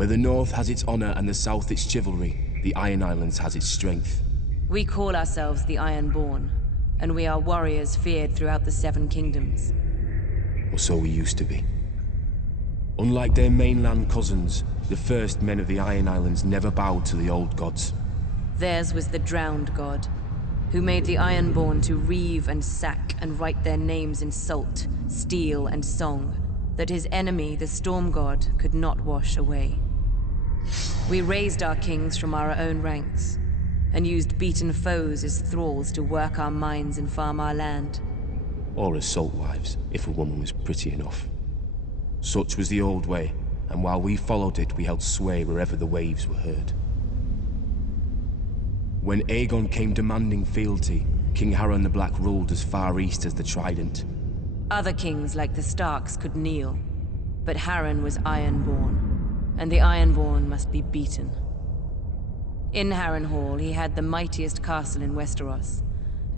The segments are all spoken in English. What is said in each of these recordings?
Where the North has its honor and the South its chivalry, the Iron Islands has its strength. We call ourselves the Ironborn, and we are warriors feared throughout the Seven Kingdoms. Or so we used to be. Unlike their mainland cousins, the first men of the Iron Islands never bowed to the old gods. Theirs was the drowned god, who made the Ironborn to reave and sack and write their names in salt, steel, and song, that his enemy, the Storm God, could not wash away. We raised our kings from our own ranks, and used beaten foes as thralls to work our mines and farm our land. Or as salt wives, if a woman was pretty enough. Such was the old way, and while we followed it, we held sway wherever the waves were heard. When Aegon came demanding fealty, King Harren the Black ruled as far east as the Trident. Other kings like the Starks could kneel, but Harren was Ironborn, and the Ironborn must be beaten. In Harrenhal, he had the mightiest castle in Westeros,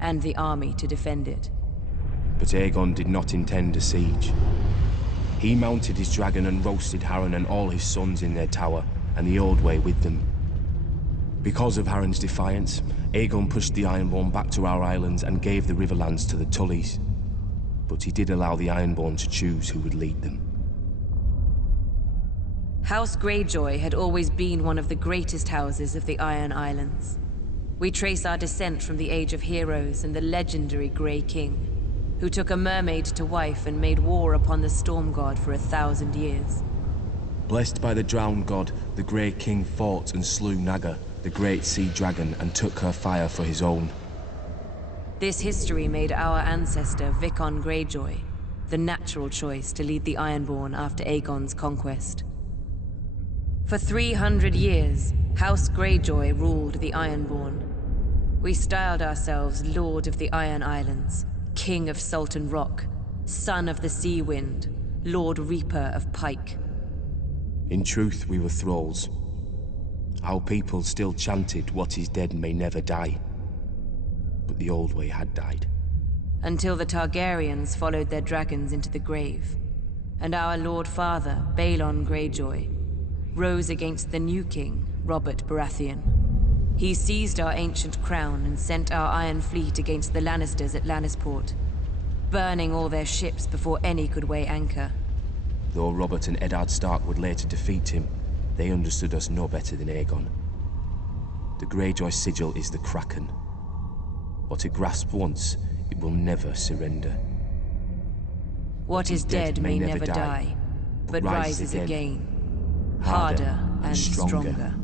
and the army to defend it. But Aegon did not intend a siege. He mounted his dragon and roasted Harren and all his sons in their tower, and the Old Way with them. Because of Harren's defiance, Aegon pushed the Ironborn back to our islands and gave the Riverlands to the Tullys. But he did allow the Ironborn to choose who would lead them. House Greyjoy had always been one of the greatest houses of the Iron Islands. We trace our descent from the Age of Heroes and the legendary Grey King, who took a mermaid to wife and made war upon the Storm God for 1,000 years. Blessed by the Drowned God, the Grey King fought and slew Naga, the great sea dragon, and took her fire for his own. This history made our ancestor Vicon Greyjoy the natural choice to lead the Ironborn after Aegon's conquest. For 300 years, House Greyjoy ruled the Ironborn. We styled ourselves Lord of the Iron Islands, King of Salt and Rock, Son of the Sea Wind, Lord Reaper of Pike. In truth, we were thralls. Our people still chanted, "What is dead may never die." But the Old Way had died. Until the Targaryens followed their dragons into the grave, and our Lord Father, Balon Greyjoy, rose against the new king, Robert Baratheon. He seized our ancient crown and sent our Iron Fleet against the Lannisters at Lannisport, burning all their ships before any could weigh anchor. Though Robert and Eddard Stark would later defeat him, they understood us no better than Aegon. The Greyjoy sigil is the Kraken. What it grasped once, it will never surrender. What is dead may never die, but rises again, harder and stronger.